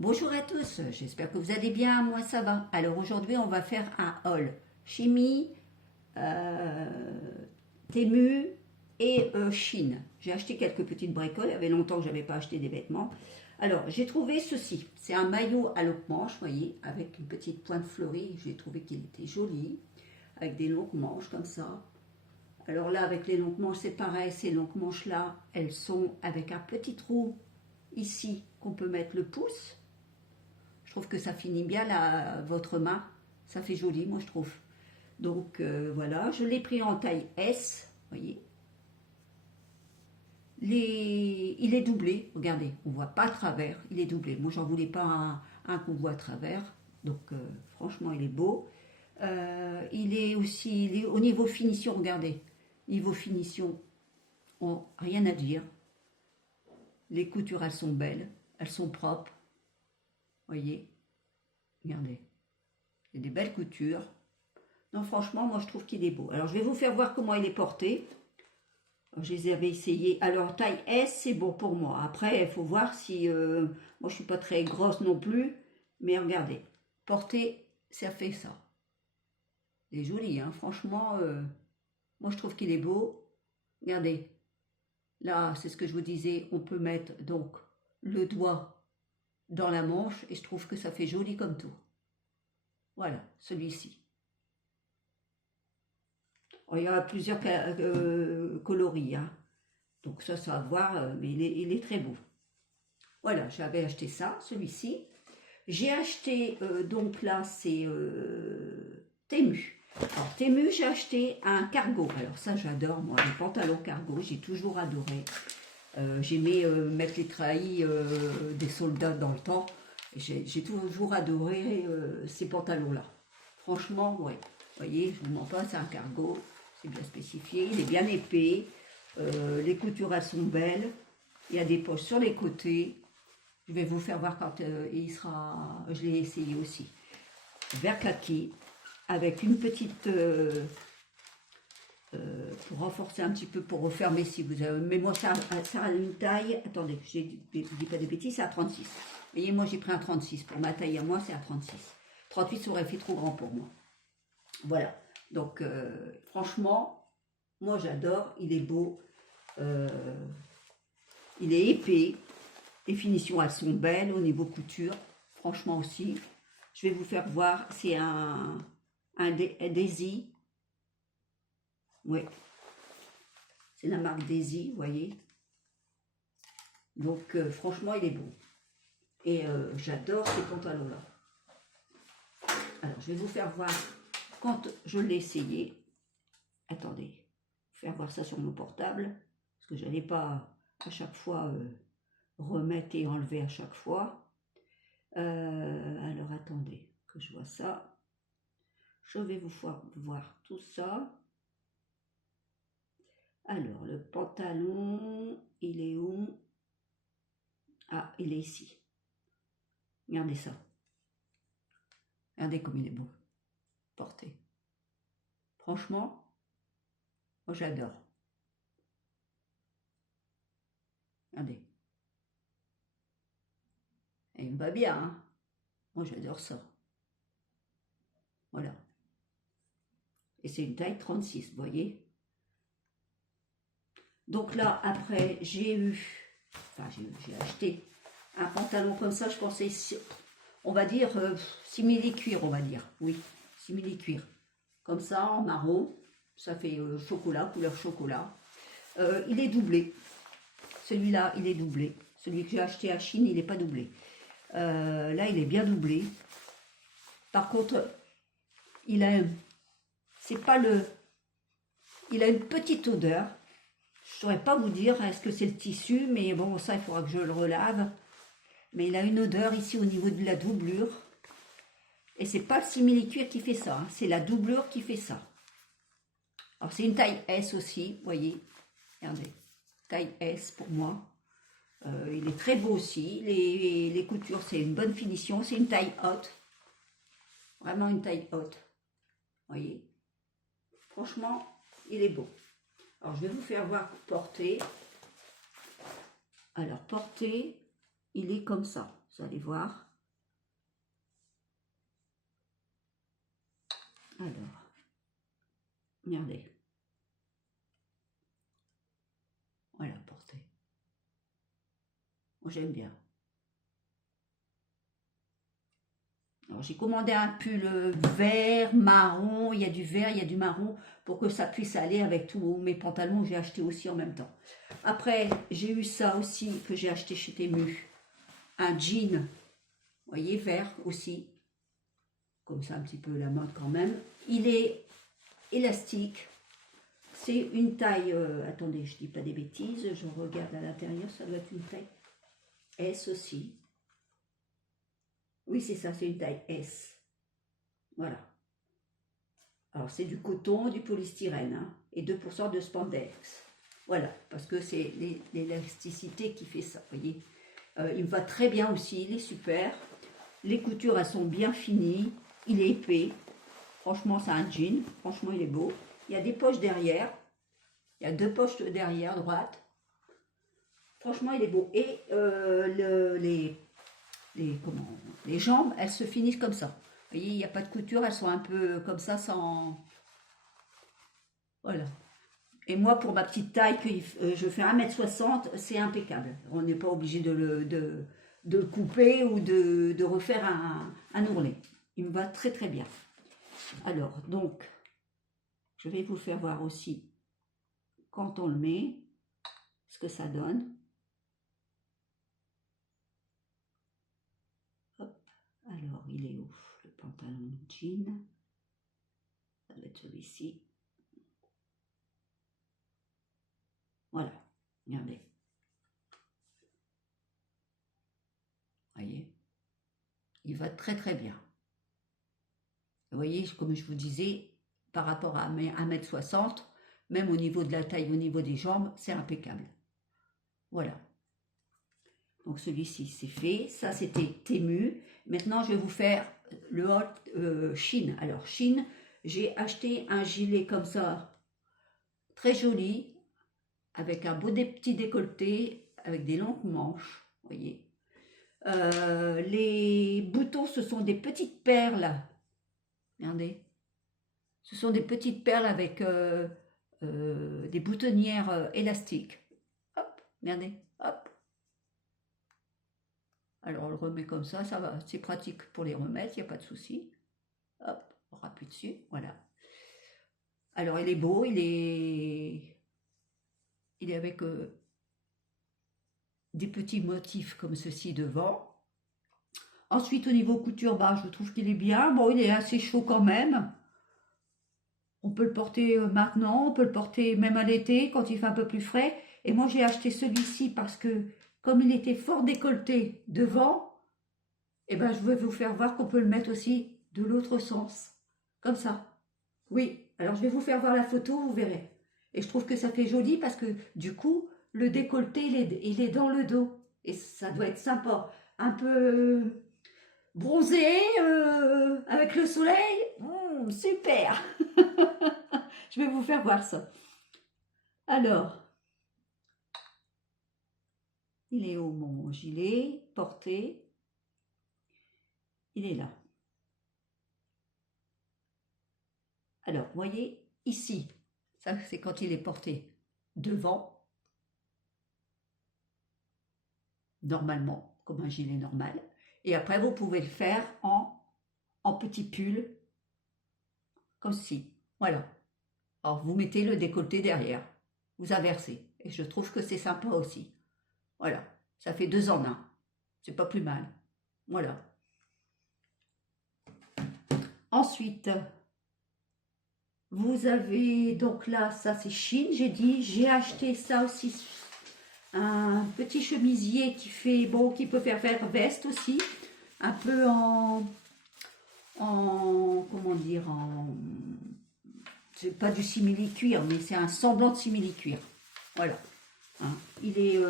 Bonjour à tous, j'espère que vous allez bien, moi ça va. Alors aujourd'hui on va faire un haul Chimie, euh, Temu et Chine. J'ai acheté quelques petites bricoles, il y avait longtemps que je n'avais pas acheté des vêtements. Alors j'ai trouvé ceci, c'est un maillot à longue manche, vous voyez, avec une petite pointe fleurie, j'ai trouvé qu'il était joli, avec des longues manches comme ça. Alors là avec les longues manches c'est pareil, ces longues manches là, elles sont avec un petit trou ici qu'on peut mettre le pouce. Je trouve que ça finit bien votre main. Ça fait joli, moi je trouve. Donc voilà, je l'ai pris en taille S. Vous voyez. Il est doublé. Regardez, on ne voit pas à travers. Il est doublé. Moi, j'en voulais pas un qu'on voit à travers. Donc franchement, il est beau. Il est aussi au niveau finition. Regardez, niveau finition, rien à dire. Les coutures, elles sont belles. Elles sont propres. Voyez, regardez. Il y a des belles coutures. Non, franchement, moi, je trouve qu'il est beau. Alors, je vais vous faire voir comment il est porté. Je les avais essayés. Alors, taille S, c'est bon pour moi. Après, il faut voir si... moi, je ne suis pas très grosse non plus. Mais regardez, porté, ça fait ça. Il est joli, hein. Franchement, moi, je trouve qu'il est beau. Regardez. Là, c'est ce que je vous disais. On peut mettre, donc, le doigt dans la manche. Et je trouve que ça fait joli comme tout. Voilà, celui-ci. Il y a plusieurs coloris, hein. Donc ça va voir, mais il est très beau. Voilà, j'avais acheté ça, celui-ci. J'ai acheté, donc là, c'est Temu. Alors Temu, j'ai acheté un cargo. Alors ça, j'adore, moi, les pantalons cargo, j'ai toujours adoré. J'aimais mettre les trahis des soldats dans le temps. J'ai toujours adoré ces pantalons-là. Franchement, ouais. Vous voyez, je ne vous mens pas, c'est un cargo. C'est bien spécifié, il est bien épais, les coutures elles sont belles, il y a des poches sur les côtés. Je vais vous faire voir quand il sera, je l'ai essayé aussi. Vert kaki, avec une petite, pour renforcer un petit peu, pour refermer si vous avez, mais moi ça a une taille, attendez, je dis pas de bêtises, c'est à 36. Vous voyez, moi j'ai pris un 36, pour ma taille à moi c'est à 36. 38 ça aurait fait trop grand pour moi. Voilà. Donc, franchement, moi j'adore, il est beau, il est épais, les finitions elles sont belles au niveau couture, franchement aussi. Je vais vous faire voir, c'est un Daisy, oui, c'est la marque Daisy, vous voyez. Donc, franchement, il est beau. Et j'adore ces pantalons-là. Alors, je vais vous faire voir quand je l'ai essayé. Attendez, faire voir ça sur mon portable, parce que je n'allais pas à chaque fois remettre et enlever à chaque fois. Alors attendez, que je vois ça. Je vais vous faire voir tout ça. Alors, le pantalon, il est où? Ah, il est ici. Regardez ça. Regardez comme il est beau. Porté. Franchement, moi j'adore. Regardez. Et il me va bien, hein. Moi j'adore ça. Voilà. Et c'est une taille 36, vous voyez. Donc là, après, j'ai acheté un pantalon comme ça, je pensais, on va dire, simili-cuir, on va dire. Oui, simili-cuir. Comme ça, en marron, ça fait chocolat, couleur chocolat. Il est doublé. Celui-là, il est doublé. Celui que j'ai acheté à Chine, il n'est pas doublé. Là, il est bien doublé. Par contre, il a, c'est pas le, il a une petite odeur. Je ne saurais pas vous dire est-ce que c'est le tissu, mais bon, ça, il faudra que je le relave. Mais il a une odeur ici au niveau de la doublure. Et c'est pas le simili-cuir qui fait ça, hein, c'est la doublure qui fait ça. Alors c'est une taille S aussi, vous voyez. Regardez, taille S pour moi. Il est très beau aussi. Les coutures, c'est une bonne finition. C'est une taille haute. Vraiment une taille haute. Vous voyez. Franchement, il est beau. Alors, je vais vous faire voir porter. Alors, porter, il est comme ça. Vous allez voir. Alors, regardez. Voilà, portée. Moi, j'aime bien. Alors, j'ai commandé un pull vert, marron, il y a du vert, il y a du marron, pour que ça puisse aller avec tous mes pantalons que j'ai acheté aussi en même temps. Après, j'ai eu ça aussi, que j'ai acheté chez Temu. Un jean, vous voyez, vert aussi. Comme ça, un petit peu la mode quand même. Il est élastique. C'est une taille, attendez, je dis pas des bêtises, je regarde à l'intérieur, ça doit être une taille S aussi. Oui, c'est ça, c'est une taille S. Voilà. Alors, c'est du coton, du polystyrène, hein, et 2% de spandex. Voilà, parce que c'est l'élasticité qui fait ça, vous voyez. Il me va très bien aussi, il est super. Les coutures, elles sont bien finies. Il est épais. Franchement, c'est un jean. Franchement, il est beau. Il y a des poches derrière. Il y a 2 poches derrière, droite. Franchement, il est beau. Et les jambes, elles se finissent comme ça. Vous voyez, il n'y a pas de couture. Elles sont un peu comme ça, sans... Voilà. Et moi, pour ma petite taille, je fais 1m60, c'est impeccable. On n'est pas obligé de le couper ou de refaire un ourlet. Il me va très très bien. Alors, donc, je vais vous faire voir aussi quand on le met, ce que ça donne. Hop. Alors, il est où le pantalon jean? Ça doit être celui-ci. Voilà, regardez. Voyez, il va très très bien. Vous voyez, comme je vous disais, par rapport à 1m60, même au niveau de la taille, au niveau des jambes, c'est impeccable. Voilà. Donc celui-ci, c'est fait. Ça, c'était Temu. Maintenant, je vais vous faire le haut Chine. Alors, Chine, j'ai acheté un gilet comme ça, très joli, avec un beau petit décolleté, avec des longues manches, vous voyez. Les boutons, ce sont des petites perles. Regardez. Ce sont des petites perles avec des boutonnières élastiques. Hop, regardez, hop. Alors on le remet comme ça va, c'est pratique pour les remettre, il n'y a pas de souci. Hop, on rappuie dessus, voilà. Alors il est beau, il est avec des petits motifs comme ceci devant. Ensuite au niveau couture, bah, je trouve qu'il est bien, bon il est assez chaud quand même. On peut le porter maintenant, on peut le porter même à l'été quand il fait un peu plus frais. Et moi j'ai acheté celui-ci parce que comme il était fort décolleté devant, et ben, je vais vous faire voir qu'on peut le mettre aussi de l'autre sens. Comme ça. Oui, alors je vais vous faire voir la photo, vous verrez. Et je trouve que ça fait joli parce que du coup, le décolleté, il est dans le dos. Et ça doit être sympa. Un peu bronzé, avec le soleil. Super. Je vais vous faire voir ça. Alors, il est où mon gilet porté? Il est là. Alors, vous voyez, ici, ça c'est quand il est porté devant, normalement, comme un gilet normal. Et après, vous pouvez le faire en petit pull, comme ci. Voilà. Alors, vous mettez le décolleté derrière, vous inversez. Et je trouve que c'est sympa aussi. Voilà, ça fait 2 en 1. C'est pas plus mal. Voilà. Ensuite, vous avez, donc là, ça c'est Chine, j'ai dit, j'ai acheté ça aussi, un petit chemisier qui fait, bon, qui peut faire veste aussi, un peu comment dire, c'est pas du simili-cuir, mais c'est un semblant de simili-cuir, voilà, hein. Il est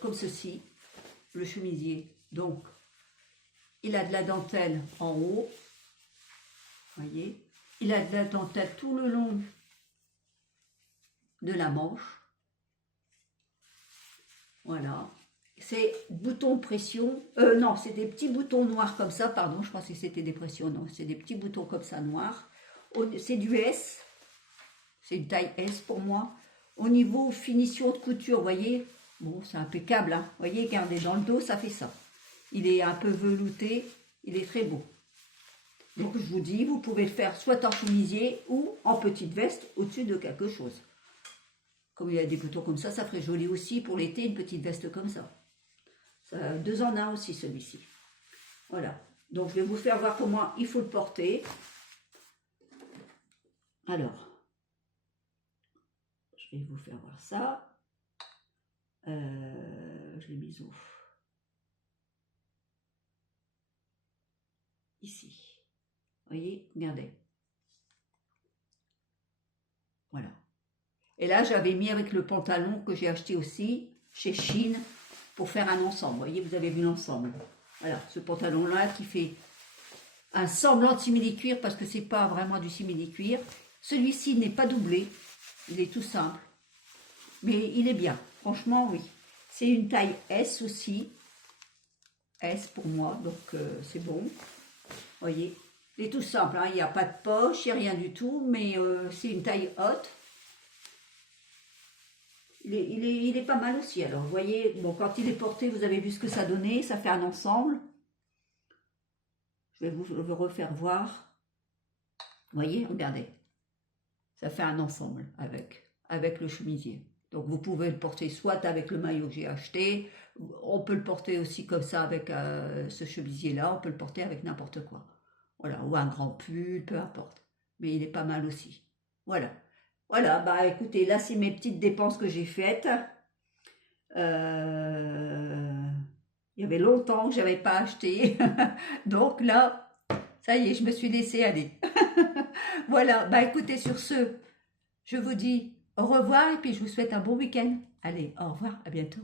comme ceci, le chemisier, donc, il a de la dentelle en haut, voyez. Il a de la dentelle tout le long de la manche. Voilà. C'est boutons pression. Non, c'est des petits boutons noirs comme ça. Pardon, je pensais que c'était des pressions. Non, c'est des petits boutons comme ça noirs. C'est du S. C'est une taille S pour moi. Au niveau finition de couture, vous voyez, bon, c'est impeccable. Hein. Vous voyez, regardez, dans le dos, ça fait ça. Il est un peu velouté. Il est très beau. Donc, je vous dis, vous pouvez le faire soit en chemisier ou en petite veste au-dessus de quelque chose. Comme il y a des boutons comme ça ferait joli aussi pour l'été, une petite veste comme ça. Ça 2 en 1 aussi, celui-ci. Voilà. Donc, je vais vous faire voir comment il faut le porter. Alors, je vais vous faire voir ça. Je l'ai mis où? Ici. Vous voyez, regardez. Voilà. Et là, j'avais mis avec le pantalon que j'ai acheté aussi chez Shein pour faire un ensemble. Vous voyez, vous avez vu l'ensemble. Voilà, ce pantalon-là qui fait un semblant de simili-cuir parce que c'est pas vraiment du simili-cuir. Celui-ci n'est pas doublé. Il est tout simple. Mais il est bien. Franchement, oui. C'est une taille S aussi. S pour moi, donc c'est bon. Vous voyez, il est tout simple. Hein. Il n'y a pas de poche, il n'y a rien du tout. Mais c'est une taille haute. Il est pas mal aussi. Alors, vous voyez, bon, quand il est porté, vous avez vu ce que ça donnait. Ça fait un ensemble. Je vais vous le refaire voir. Vous voyez, regardez. Ça fait un ensemble avec le chemisier. Donc, vous pouvez le porter soit avec le maillot que j'ai acheté. On peut le porter aussi comme ça avec ce chemisier-là. On peut le porter avec n'importe quoi. Voilà, ou un grand pull, peu importe. Mais il est pas mal aussi. Voilà. Voilà, bah écoutez, là c'est mes petites dépenses que j'ai faites. Il y avait longtemps que je n'avais pas acheté. Donc là, ça y est, je me suis laissée aller. Voilà, bah écoutez, sur ce, je vous dis au revoir et puis je vous souhaite un bon week-end. Allez, au revoir, à bientôt.